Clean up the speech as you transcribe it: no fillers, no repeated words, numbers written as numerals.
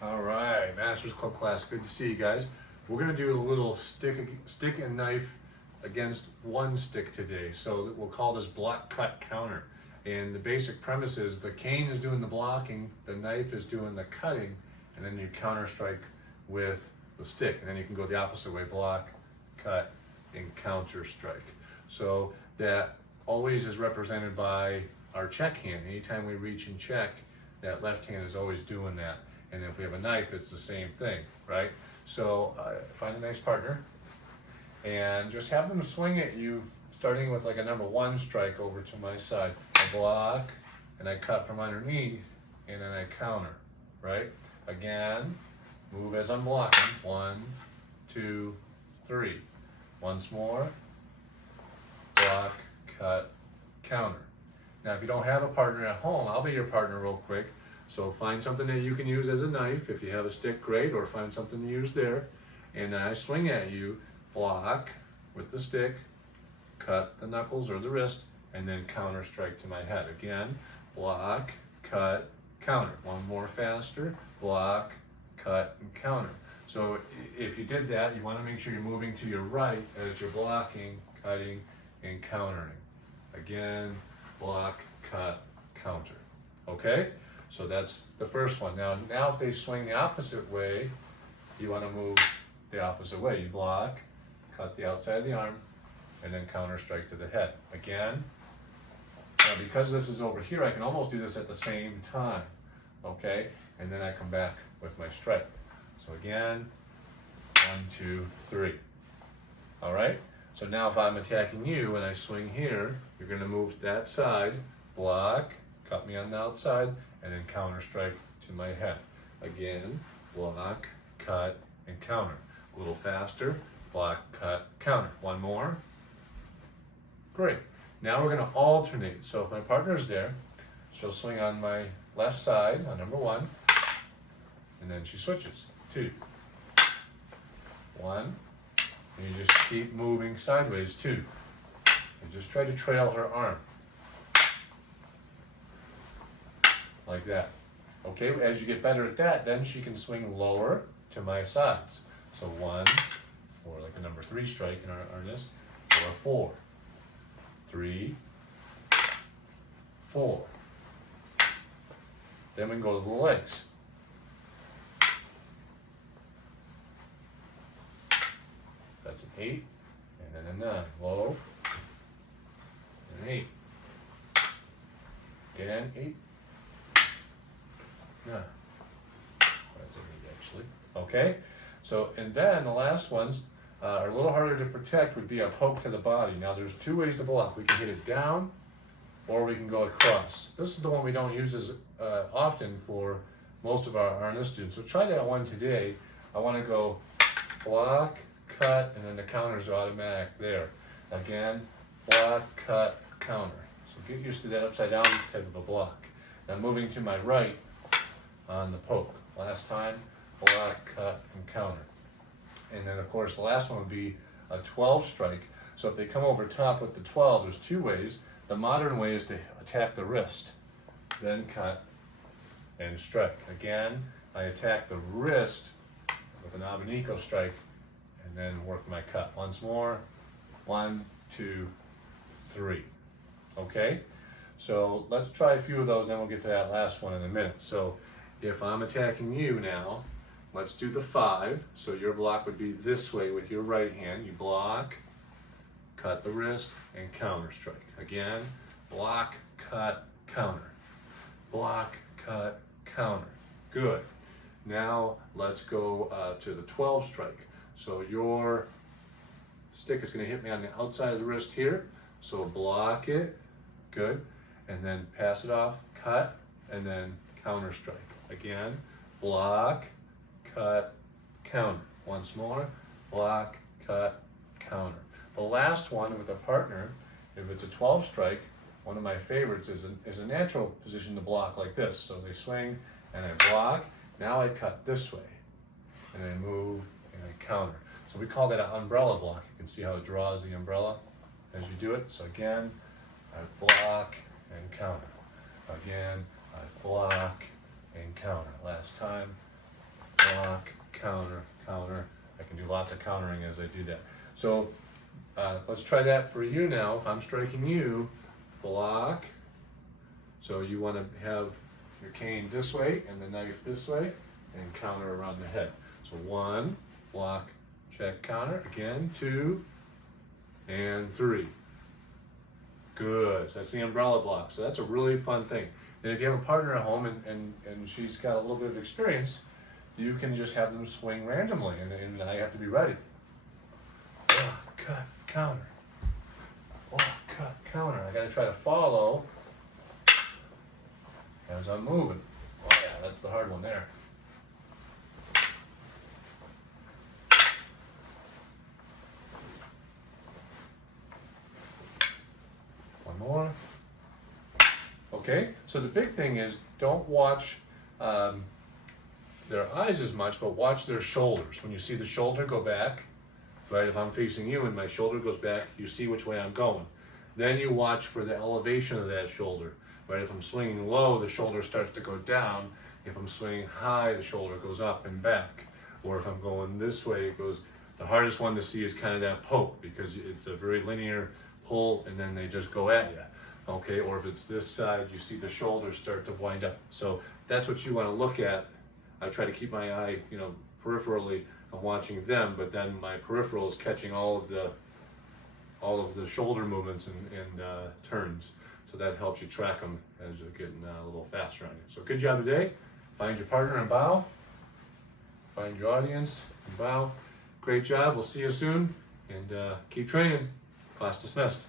All right, Masters Club class. Good to see you guys. We're gonna do a little stick and knife against one stick today. So we'll call this block cut counter. And the basic premise is the cane is doing the blocking, the knife is doing the cutting, and then you counter strike with the stick. And then you can go the opposite way: block, cut, and counter strike. So that always is represented by our check hand. Anytime we reach and check, that left hand is always doing that. And if we have a knife, it's the same thing, right? So find a nice partner and just have them swing at you, starting with like a number 1 strike over to my side. I block and I cut from underneath and then I counter, right? Again, move as I'm blocking. 1, 2, 3. Once more, block, cut, counter. Now, if you don't have a partner at home, I'll be your partner real quick. So find something that you can use as a knife. If you have a stick, great, or find something to use there. And I swing at you, block with the stick, cut the knuckles or the wrist, and then counter strike to my head. Again, block, cut, counter. One more faster, block, cut, and counter. So if you did that, you want to make sure you're moving to your right as you're blocking, cutting, and countering. Again, block, cut, counter. Okay? So that's the first one. Now if they swing the opposite way, you want to move the opposite way. You block, cut the outside of the arm, and then counter strike to the head. Again, now because this is over here, I can almost do this at the same time. Okay? And then I come back with my strike. So again, 1, 2, 3. All right? So now if I'm attacking you and I swing here, you're going to move to that side, block, cut me on the outside, and then counter strike to my head. Again, block, cut, and counter. A little faster, block, cut, counter. One more. Great. Now we're going to alternate. So if my partner's there, she'll swing on my left side on number 1, and then she switches. 2, 1, and you just keep moving sideways. 2, and just try to trail her arm. Like that. Okay, as you get better at that, then she can swing lower to my sides. So 1, or like a number 3 strike in our list, or 4, 3, 4. Then we can go to the legs. That's an 8, and then a 9. Low, and an 8. Again, 8. No, that's a 8 actually. Okay, so and then the last ones are a little harder to protect. Would be a poke to the body. Now there's 2 ways to block. We can hit it down, or we can go across. This is the one we don't use as often for most of our harness students. So try that one today. I want to go block, cut, and then the counters are automatic there. Again, block, cut, counter. So get used to that upside down type of a block. Now moving to my right on the poke. Last time, block, cut, and counter. And then of course the last one would be a 12 strike. So if they come over top with the 12, there's 2 ways. The modern way is to attack the wrist, then cut and strike. Again, I attack the wrist with an abanico strike and then work my cut. Once more, 1, 2, 3. Okay? So let's try a few of those, and then we'll get to that last one in a minute. So if I'm attacking you now, let's do the 5. So your block would be this way with your right hand. You block, cut the wrist, and counter strike. Again, block, cut, counter. Block, cut, counter. Good. Now let's go to the 12 strike. So your stick is going to hit me on the outside of the wrist here. So block it. Good. And then pass it off, cut, and then counter strike. Again, block, cut, counter. Once more, block, cut, counter. The last one with a partner, if it's a 12 strike, one of my favorites is a natural position to block like this. So they swing and I block. Now I cut this way and I move and I counter. So we call that an umbrella block. You can see how it draws the umbrella as you do it. So again, I block and counter. Again, I block and counter. Last time, block, counter, counter. I can do lots of countering as I do that. So let's try that for you now. If I'm striking you, block. So you want to have your cane this way and the knife this way and counter around the head. So 1, block, check, counter. Again, 2, and 3. Good. So that's the umbrella block. So that's a really fun thing. And if you have a partner at home and she's got a little bit of experience, you can just have them swing randomly, and now you have to be ready. Block, cut, counter. Block, cut, counter. I got to try to follow as I'm moving. Oh yeah, that's the hard one there. One more. Okay, so the big thing is don't watch their eyes as much, but watch their shoulders. When you see the shoulder go back, right, if I'm facing you and my shoulder goes back, you see which way I'm going. Then you watch for the elevation of that shoulder, right? If I'm swinging low, the shoulder starts to go down. If I'm swinging high, the shoulder goes up and back. Or if I'm going this way, it goes, the hardest one to see is kind of that poke, because it's a very linear pull and then they just go at you. Okay, or if it's this side, you see the shoulders start to wind up. So that's what you want to look at. I try to keep my eye, peripherally, I'm watching them, but then my peripheral is catching all of the shoulder movements and turns. So that helps you track them as you're getting a little faster on you. So good job today. Find your partner and bow. Find your audience and bow. Great job. We'll see you soon, and keep training. Class dismissed.